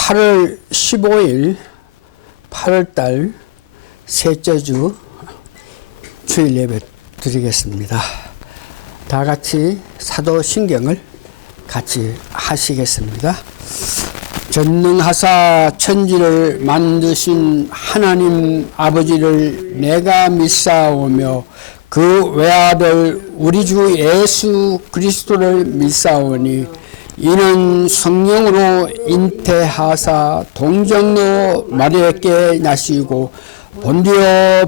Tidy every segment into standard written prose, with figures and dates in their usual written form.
8월 15일 8월달 셋째 주 주일 예배 드리겠습니다. 다 같이 사도신경을 같이 하시겠습니다. 전능하사 천지를 만드신 하나님 아버지를 내가 믿사오며 그 외아들 우리 주 예수 그리스도를 믿사오니 이는 성령으로 잉태하사 동정녀 마리아에게 나시고 본디오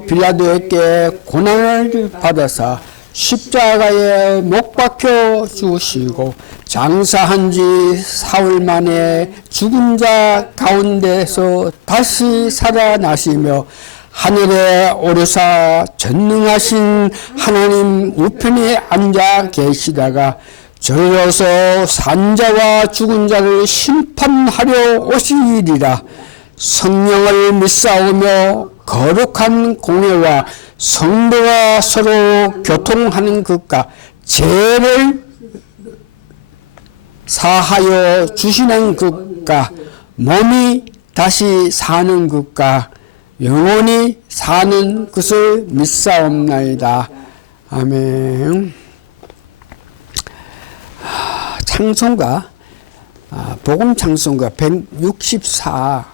빌라도에게 고난을 받아사 십자가에 못 박혀 죽으시고 장사한 지 사흘 만에 죽은 자 가운데서 다시 살아나시며 하늘에 오르사 전능하신 하나님 우편에 앉아 계시다가 저리로서 산자와 죽은 자를 심판하려 오시리라. 성령을 믿사오며 거룩한 공회와 성도가 서로 교통하는 것과 죄를 사하여 주시는 것과 몸이 다시 사는 것과 영원히 사는 것을 믿사옵나이다. 아멘. 찬송가 복음 찬송가 164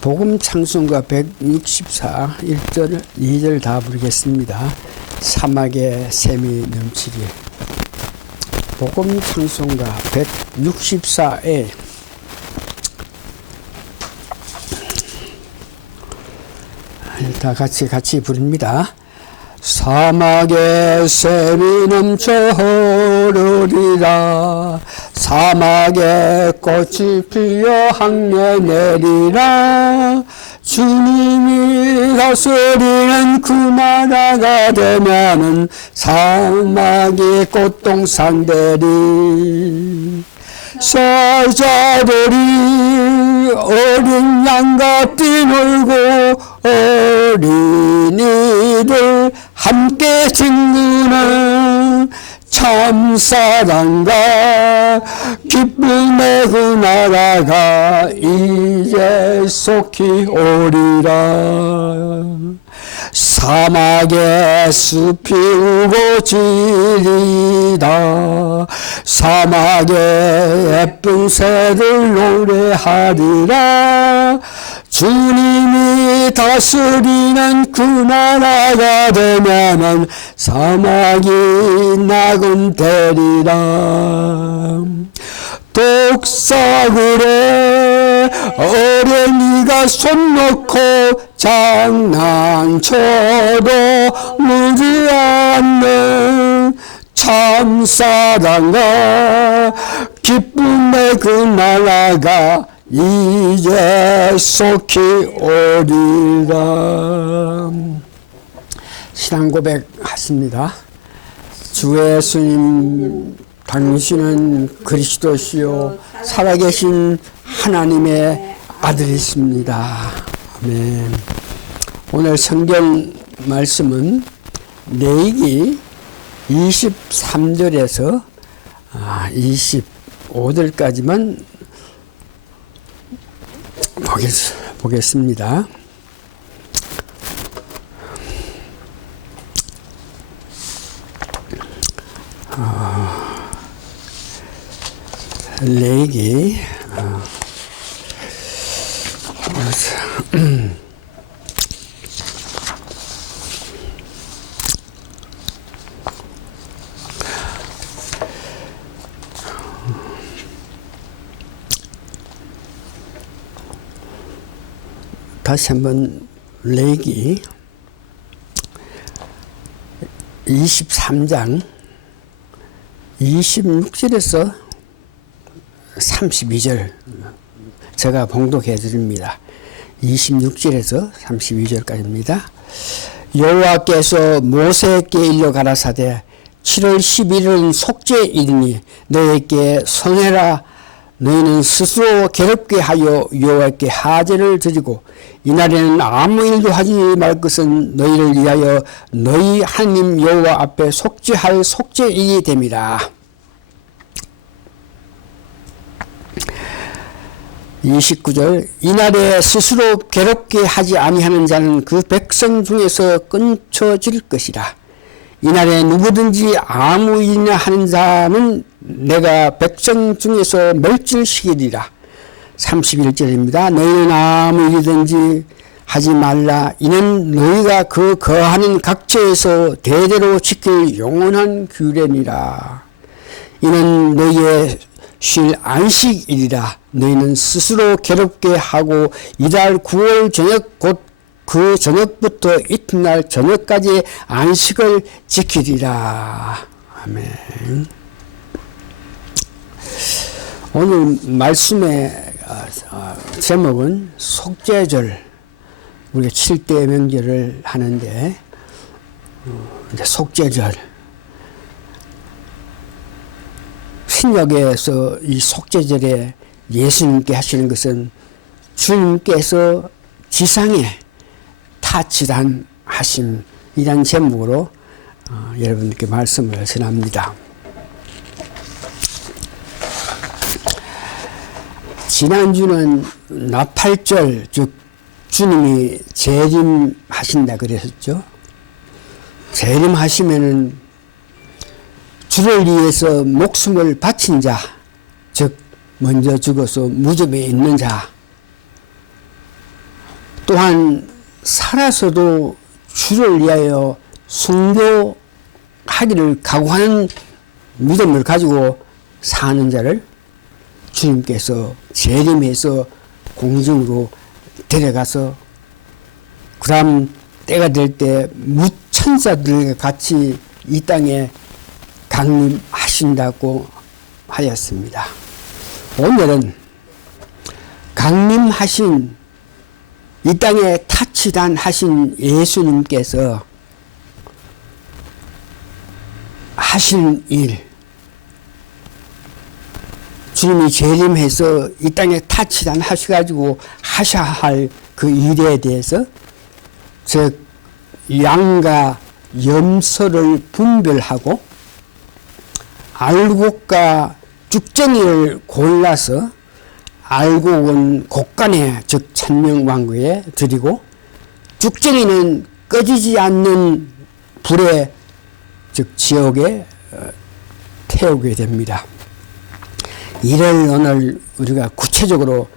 복음 찬송가 164 1절 2절 다 부르겠습니다. 사막에 샘이 넘치리. 복음 찬송가 164에 다 같이 부릅니다. 사막에 샘이 넘쳐 흐르리라. 사막에 꽃이 피어 향내 내리라. 주님이 다스리는 그 나라가 되면은 사막이 꽃동산 되리. 사자들이 어린 양과 뛰놀고 어린이들 함께 짓누는 참사랑과 기쁨의 그 나라가 이제 속히 오리라. 사막에 숲이 우거지리라. 사막에 예쁜 새를 노래하리라. 주님이 다스리는 그 나라가 되면은 사막이 나금되리라. 독사굴에 어린이가 손 놓고 장난쳐도 물지 않는 참사랑과 기쁨의 그 나라가 이제 속히 오리라. 신앙 고백하십니다. 주 예수님, 당신은 그리스도시요 살아계신 하나님의 아들이십니다. 아멘. 오늘 성경 말씀은 레위기 23절에서 25절까지만 보겠습니다. 레위기 다시 한번 레위기 23장 26절에서 32절 제가 봉독해 드립니다. 26절에서 32절까지입니다. 여호와께서 모세에게 일러 가라사대 7월 11일은 속죄일이니 너희에게 성회라. 너희는 스스로 괴롭게 하여 여호와께 하제를 드리고 이날에는 아무 일도 하지 말 것은 너희를 위하여 너희 하나님 여호와 앞에 속죄할 속죄일이 됨이라. 29절 이날에 스스로 괴롭게 하지 아니하는 자는 그 백성 중에서 끊쳐질 것이라. 이날에 누구든지 아무 일이나 하는 자는 내가 백성 중에서 멸절시키리라. 31절입니다. 너희는 아무 일이든지 하지 말라. 이는 너희가 그 거하는 각처에서 대대로 지킬 영원한 규례니라. 이는 너희의 쉴 안식일이라. 너희는 스스로 괴롭게 하고 이달 9월 저녁 곧 그 저녁부터 이튿날 저녁까지 안식을 지키리라. 아멘. 오늘 말씀의 제목은 속죄절, 우리가 7대 명절을 하는데 이제 속죄절, 신약에서 이 속죄절에 예수님께 하시는 것은 주님께서 지상에 타치단하심이란 제목으로 여러분께 말씀을 전합니다. 지난주는 나팔절, 즉 주님이 재림하신다 그랬었죠. 재림하시면은 주를 위해서 목숨을 바친 자, 즉 먼저 죽어서 무덤에 있는 자, 또한 살아서도 주를 위하여 순교하기를 각오하는 믿음을 가지고 사는 자를 주님께서 재림해서 공중으로 데려가서 그 다음 때가 될 때 무천사들과 같이 이 땅에 강림하신다고 하였습니다. 오늘은 강림하신 이 땅에 타치단하신 예수님께서 하신 일, 주님이 재림해서 이 땅에 타치단하셔가지고 하셔야 할 그 일에 대해서, 즉 양과 염소를 분별하고 알곡과 쭉정이를 골라서 알곡은 곡간에, 즉 천명왕국에 드리고 쭉정이는 꺼지지 않는 불에, 즉 지옥에 태우게 됩니다. 이를 오늘 우리가 구체적으로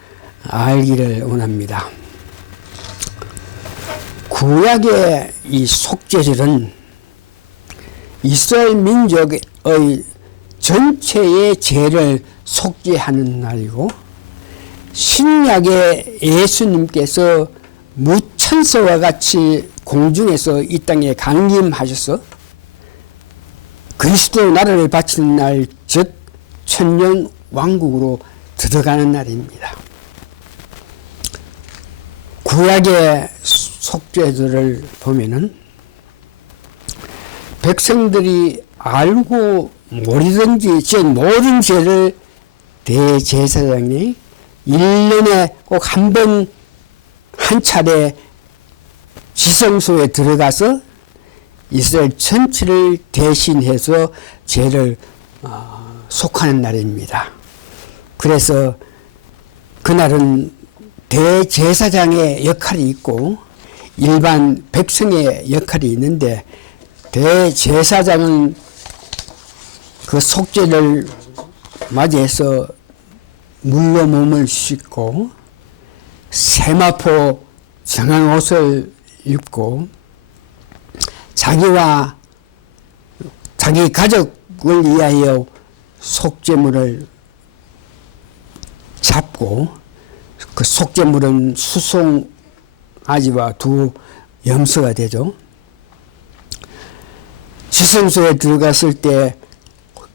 알기를 원합니다. 구약의 이 속죄절은 이스라엘 민족의 전체의 죄를 속죄하는 날이고, 신약의 예수님께서 무천사와 같이 공중에서 이 땅에 강림하셔서 그리스도 나라를 바치는 날, 즉 천년 왕국으로 들어가는 날입니다. 구약의 속죄절을 보면은 백성들이 알고 모르든지 즉 모든 죄를 대제사장이 1년에 꼭 한 번 한 차례 지성소에 들어가서 이스라엘 전체를 대신해서 죄를 속하는 날입니다. 그래서 그날은 대제사장의 역할이 있고 일반 백성의 역할이 있는데, 대제사장은 그 속죄를 맞이해서 물로 몸을 씻고 세마포 정한 옷을 입고 자기와 자기 가족을 위하여 속죄물을 잡고, 그 속죄물은 수송아지와 두 염소가 되죠. 지성소에 들어갔을 때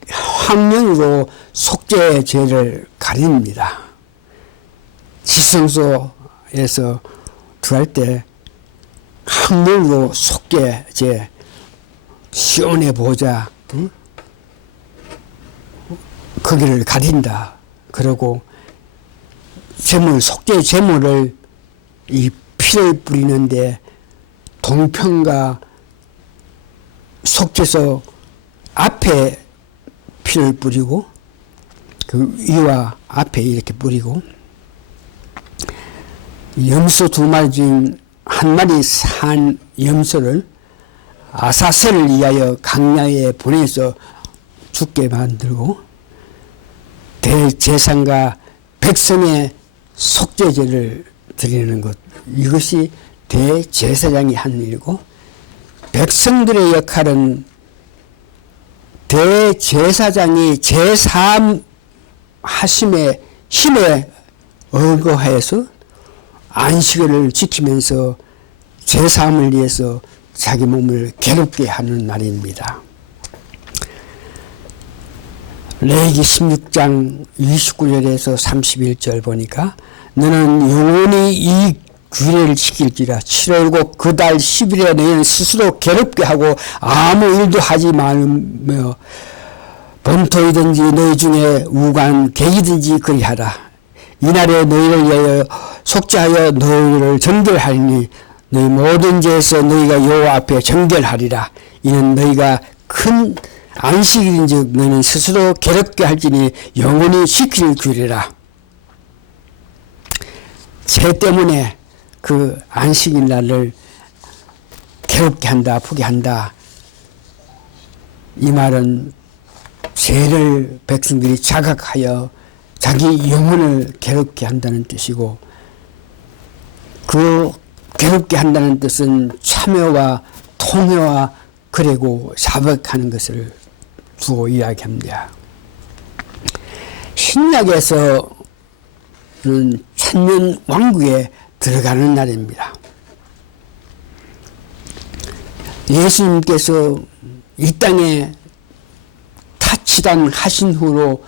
황령으로 속죄 죄를 가립니다. 지성소에서 들어갈 때 황령으로 속죄 죄 시온해 보자, 거기를 가린다. 그러고 제물, 속죄 제물을 이 피를 뿌리는데 동편과 속죄소 앞에 피를 뿌리고 그 위와 앞에 이렇게 뿌리고, 염소 두 마리 중 한 마리 산 염소를 아사셀을 위하여 강야에 보내서 죽게 만들고 대제사장과 백성의 속죄제를 드리는 것, 이것이 대제사장이 한 일이고, 백성들의 역할은 대제사장이 제사함 하심의 힘에 의거하여서 안식일을 지키면서 제사함을 위해서 자기 몸을 괴롭게 하는 날입니다. 레위기 16장 29절에서 31절 보니까 너는 영원히 이 규례를 지킬지라. 7월고 그 달 10일에 너희는 스스로 괴롭게 하고 아무 일도 하지 말며 본토이든지 너희 중에 우간 객이든지 그리하라. 이날에 너희를 위하여 속죄하여 너희를 정결하리니 너희 모든 죄에서 너희가 여호와 앞에 정결하리라. 이는 너희가 큰 안식일인즉 너희는 스스로 괴롭게 할지니 영원히 지킬 규례라. 죄 때문에 그 안식일 날을 괴롭게 한다, 아프게 한다. 이 말은 죄를 백성들이 자각하여 자기 영혼을 괴롭게 한다는 뜻이고, 그 괴롭게 한다는 뜻은 참여와 통회와 그리고 자백하는 것을 두고 이야기합니다. 신약에서는 천년 왕국에 들어가는 날입니다. 예수님께서 이 땅에 타치단 하신 후로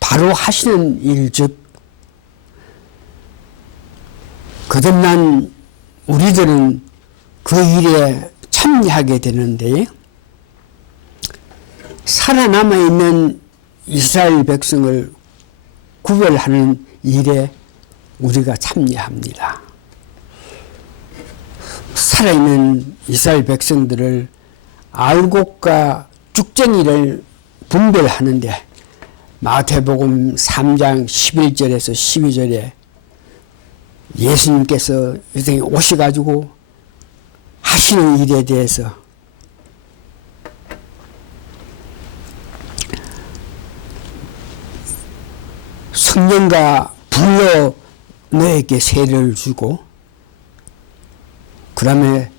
바로 하시는 일, 즉 거듭난 우리들은 그 일에 참여하게 되는데, 살아남아 있는 이스라엘 백성을 구별하는 일에 우리가 참여합니다. 살아있는 이스라엘 백성들을 알곡과 쭉정이를 분별하는데, 마태복음 3장 11절에서 12절에 예수님께서 이 땅에 오셔가지고 하시는 일에 대해서 성령과 불로 너에게 세례를 주고, 그 다음에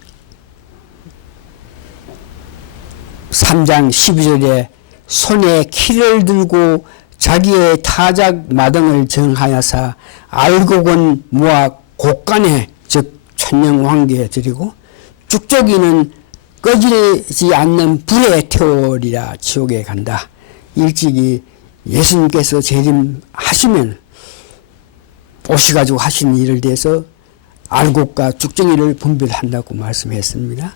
3장 12절에 손에 키를 들고 자기의 타작 마등을 정하여사 알곡은 모아 곡간에, 즉 천년왕국에 드리고 쭉저기는 꺼지지 않는 불에 태우리라. 지옥에 간다. 일찍이 예수님께서 재림하시면 오셔가지고 하신 일을 대해서 알곡과 쭉정이를 분별한다고 말씀했습니다.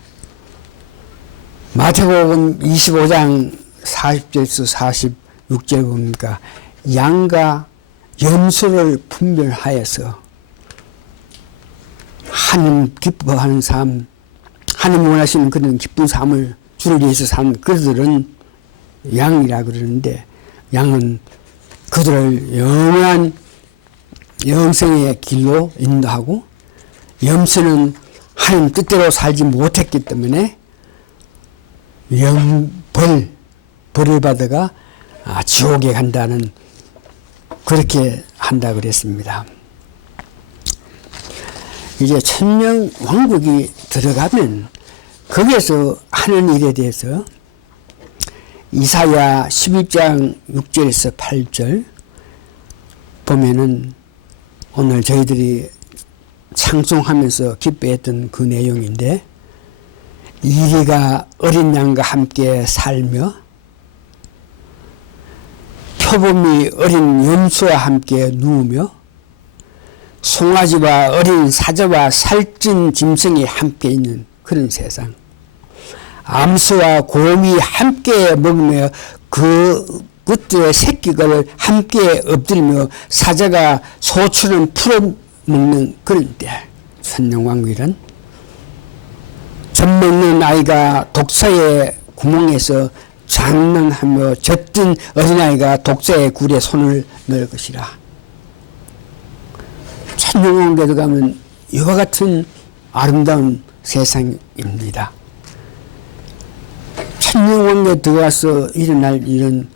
마태복음 25장 40절에서 46절 보니까 양과 염소를 분별하여서 하나님 기뻐하는 삶, 하나님 원하시는 그런 기쁜 삶을 주를 위해서 산 그들은 양이라 그러는데, 양은 그들을 영원한 영생의 길로 인도하고, 염소는 하나님 뜻대로 살지 못했기 때문에 벌을 받아가 지옥에 간다는, 그렇게 한다 그랬습니다. 이제 천년 왕국이 들어가면 거기에서 하는 일에 대해서 이사야 11장 6절에서 8절 보면은 오늘 저희들이 찬송하면서 기뻐했던 그 내용인데, 이리가 어린 양과 함께 살며 표범이 어린 염소와 함께 누우며 송아지와 어린 사자와 살찐 짐승이 함께 있는 그런 세상, 암수와 곰이 함께 먹으며 그것들의 새끼를 함께 엎드리며 사자가 소처럼 풀어먹는 그런 때, 천년왕국이란 젖 먹는 아이가 독사의 구멍에서 장난하며 젖든 어린아이가 독사의 굴에 손을 넣을 것이라. 천년왕국에 들어가면 이와 같은 아름다운 세상입니다. 천년왕국에 들어가서 일어날 일은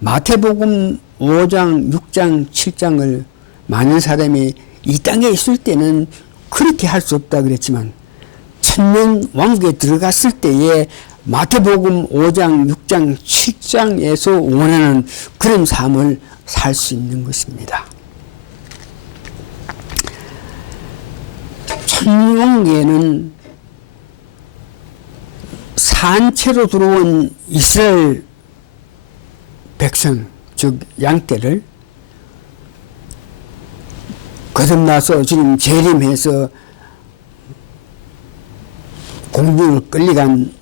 마태복음 5장, 6장, 7장을 많은 사람이 이 땅에 있을 때는 그렇게 할 수 없다 그랬지만 천년왕국에 들어갔을 때에 마태복음 5장, 6장, 7장에서 원하는 그런 삶을 살 수 있는 것입니다. 천년왕국에는 산채로 들어온 이스라엘 백성, 즉 양떼를 거듭나서 지금 재림해서 공중을 끌려간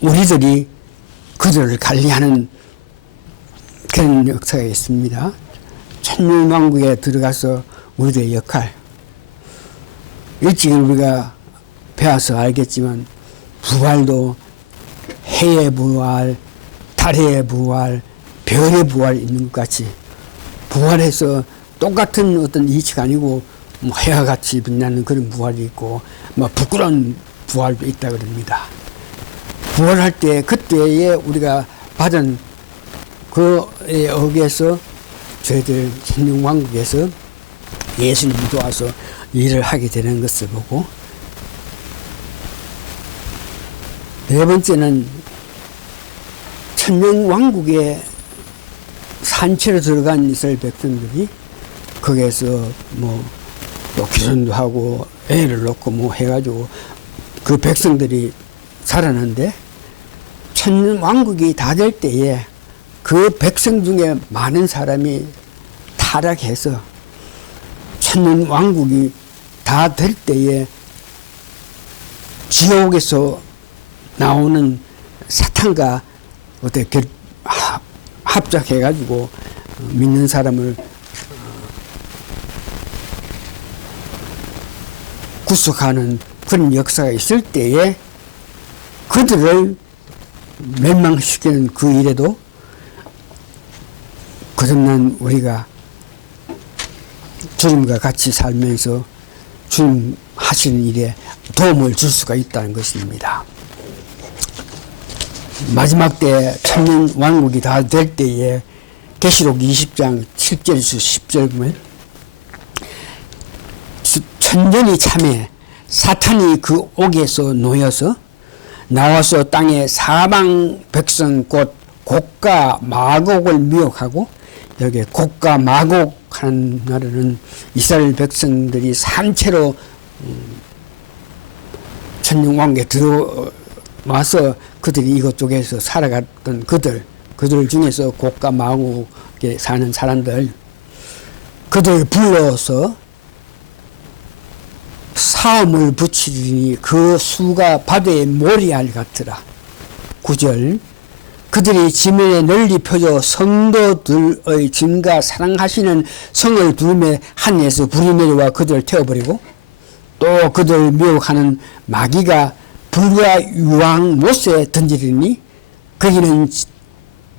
우리들이 그들을 관리하는 그런 역사가 있습니다. 천년왕국에 들어가서 우리들의 역할, 일찍 우리가 배워서 알겠지만 부활도 해의 부활, 달의 부활, 별의 부활 있는 것 같이 부활해서 똑같은 어떤 이치가 아니고 뭐 해와 같이 빛나는 그런 부활이 있고 뭐 부끄러운 부활도 있다 그럽니다. 부활할 때 그때에 우리가 받은 그에 의해서 저희들 천년왕국에서 예수님이 도와서 일을 하게 되는 것을 보고, 네 번째는 천년왕국에 산채로 들어간 이스라엘 백성들이 거기에서 뭐 또 결혼도 하고 애를 낳고 뭐 해가지고 그 백성들이 살았는데, 천년왕국이 다 될 때에 그 백성 중에 많은 사람이 타락해서 천년왕국이 다 될 때에 지옥에서 나오는 사탄과 어떻게 합작해가지고 믿는 사람을 구속하는 그런 역사가 있을 때에 그들을 멸망시키는 그 일에도 거듭난 우리가 주님과 같이 살면서 주님 하시는 일에 도움을 줄 수가 있다는 것입니다. 마지막 때 천년왕국이 다 될 때에 계시록 20장 7절에서 10절 보면 천년이 참에 사탄이 그 옥에서 놓여서 나와서 땅에 사방 백성 곧 곡과 마곡을 미혹하고, 여기 곡과 마곡 하는 나라는 이스라엘 백성들이 산채로 천년왕국에 들어와서 그들이 이곳저곳에서 살아갔던 그들 중에서 곡과 마곡에 사는 사람들, 그들 불러서 사음을 붙이리니 그 수가 바다의 모리알 같으라. 9절, 그들이 지면에 널리 펴져 성도들의 증가 사랑하시는 성을 두름에 하늘에서 불이 내려와 그들을 태워버리고, 또 그들을 미혹하는 마귀가 불과 유황 못에 던지리니 거기는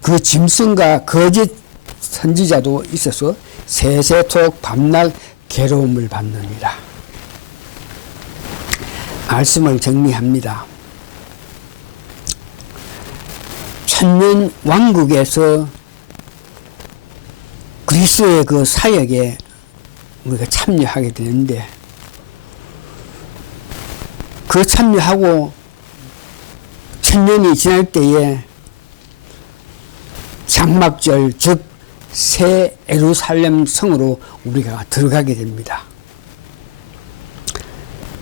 그 짐승과 거짓 선지자도 있어서 세세토록 밤낮 괴로움을 받느니라. 말씀을 정리합니다. 천년왕국에서 그리스도의 그 사역에 우리가 참여하게 되는데, 그 참여하고 천년이 지날 때에 장막절, 즉 새 예루살렘 성으로 우리가 들어가게 됩니다.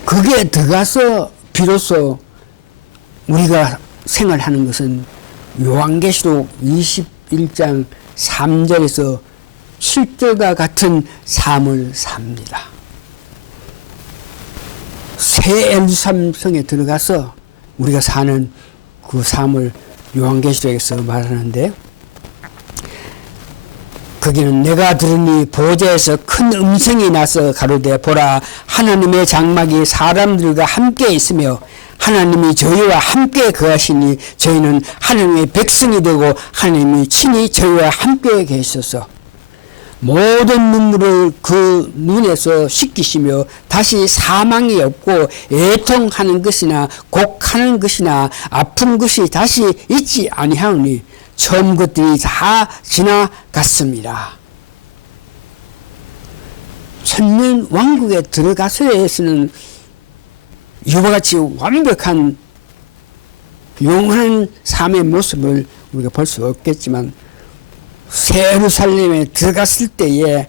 거기에 들어가서 비로소 우리가 생활하는 것은 요한계시록 21장 3절에서 7절과 같은 삶을 삽니다. 새 예루살렘 성에 들어가서 우리가 사는 그 삶을 요한계시록에서 말하는데, 거기는 내가 들으니 보좌에서 큰 음성이 나서 가로되 보라, 하나님의 장막이 사람들과 함께 있으며 하나님이 저희와 함께 거하시니 저희는 하나님의 백성이 되고 하나님이 친히 저희와 함께 계셔서 모든 눈물을 그 눈에서 씻기시며 다시 사망이 없고 애통하는 것이나 곡하는 것이나 아픈 것이 다시 있지 아니하오니 처음 것들이 다 지나갔습니다. 천년 왕국에 들어가서야 해서는 이와 같이 완벽한 영원한 삶의 모습을 우리가 볼 수 없겠지만 새 예루살렘에 들어갔을 때에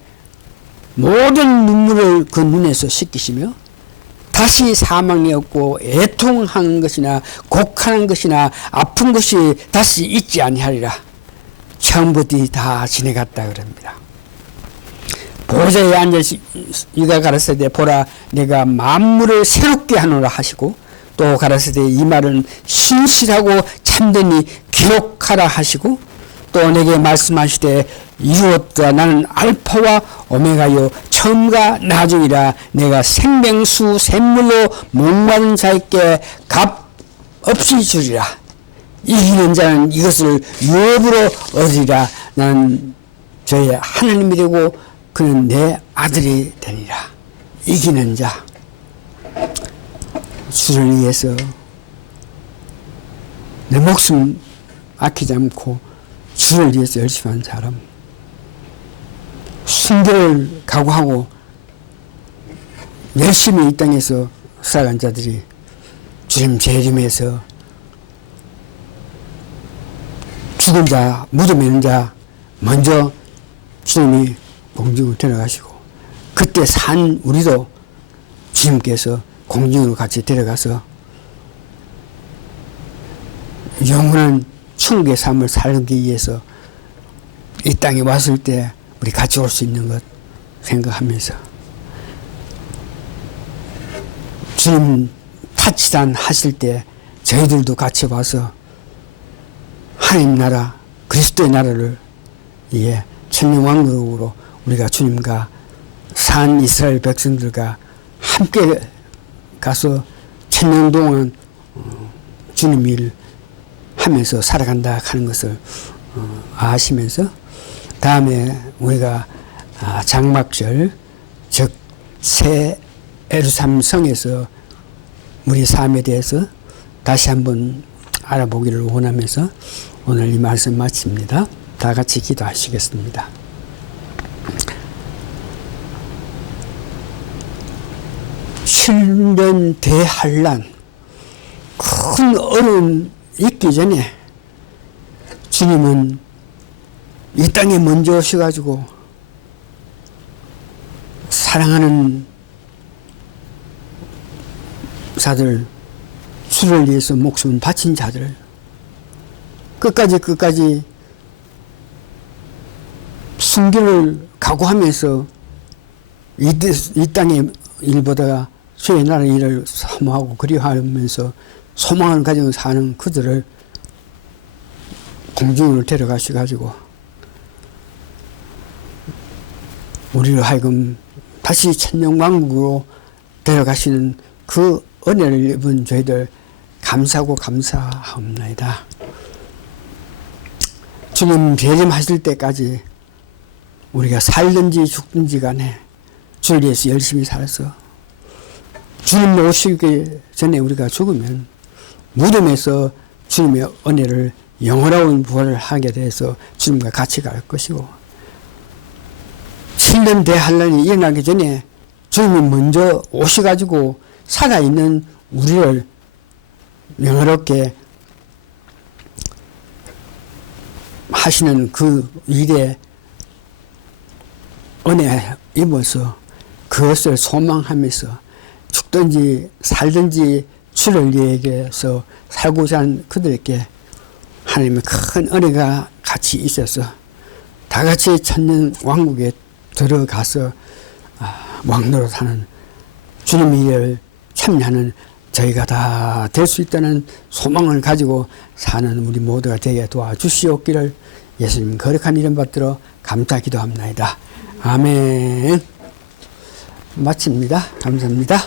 모든 눈물을 그 눈에서 씻기시며 다시 사망이 없고 애통하는 것이나 곡하는 것이나 아픈 것이 다시 있지 아니하리라. 처음부터 다 지나갔다 그럽니다. 보좌에 앉아서 이가 가라사대 보라 내가 만물을 새롭게 하노라 하시고 또 가라사대 이 말은 신실하고 참되니 기록하라 하시고 또 내게 말씀하시되 이루었다 나는 알파와 오메가요 처음과 나중이라 내가 생명수 샘물로 목마른 자에게 값 없이 주리라. 이기는 자는 이것을 유업으로 얻으리라. 나는 저의 하나님이 되고 그는 내 아들이 되리라. 이기는 자, 주를 위해서 내 목숨 아끼지 않고 주를 위해서 열심히 하는 사람, 순교를 각오하고 열심히 이 땅에서 살아간 자들이 주님 재림에서 죽은 자, 무덤에 있는 자 먼저 주님이 공중으로 데려가시고 그때 산 우리도 주님께서 공중으로 같이 데려가서 영원한 천국의 삶을 살기 위해서 이 땅에 왔을 때 우리 같이 올 수 있는 것 생각하면서 주님 타치단 하실 때 저희들도 같이 와서 하나님 나라 그리스도의 나라를 위해 천년왕국으로 우리가 주님과 산 이스라엘 백성들과 함께 가서 천년 동안 주님 일 하면서 살아간다 하는 것을 아시면서 다음에 우리가 장막절 즉 새 예루살렘 성에서 우리 삶에 대해서 다시 한번 알아보기를 원하면서 오늘 이 말씀 마칩니다. 다 같이 기도하시겠습니다. 칠년 대환란 큰 어려움 있기 전에 주님은 이 땅에 먼저 오셔가지고 사랑하는 자들, 주를 위해서 목숨을 바친 자들 끝까지 순교를 각오하면서 이 땅의 일보다 주의 나라 일을 사모하고 그리워하면서 소망을 가지고 사는 그들을 공중으로 데려가셔가지고 우리를 하여금 다시 천년왕국으로 데려가시는 그 은혜를 입은 저희들 감사하고 감사합니다. 주님 재림하실 때까지 우리가 살든지 죽든지 간에 주를 위해서 열심히 살아서 주님 오시기 전에 우리가 죽으면 무덤에서 주님의 은혜를 영원한 부활을 하게 돼서 주님과 같이 갈 것이고 7년 대환란이 일어나기 전에 주님이 먼저 오셔가지고 살아있는 우리를 영원롭게 하시는 그 일에 은혜 입어서 그것을 소망하면서 죽든지 살든지 주를 위해서 살고자 하는 그들에게 하나님의 큰 은혜가 같이 있어서 다 같이 천년 왕국에 들어가서 왕노릇 하는 주님의 일을 참여하는 저희가 다 될 수 있다는 소망을 가지고 사는 우리 모두가 되게 도와주시옵기를 예수님 거룩한 이름 받들어 감사 기도합나이다. 아멘. 마칩니다. 감사합니다.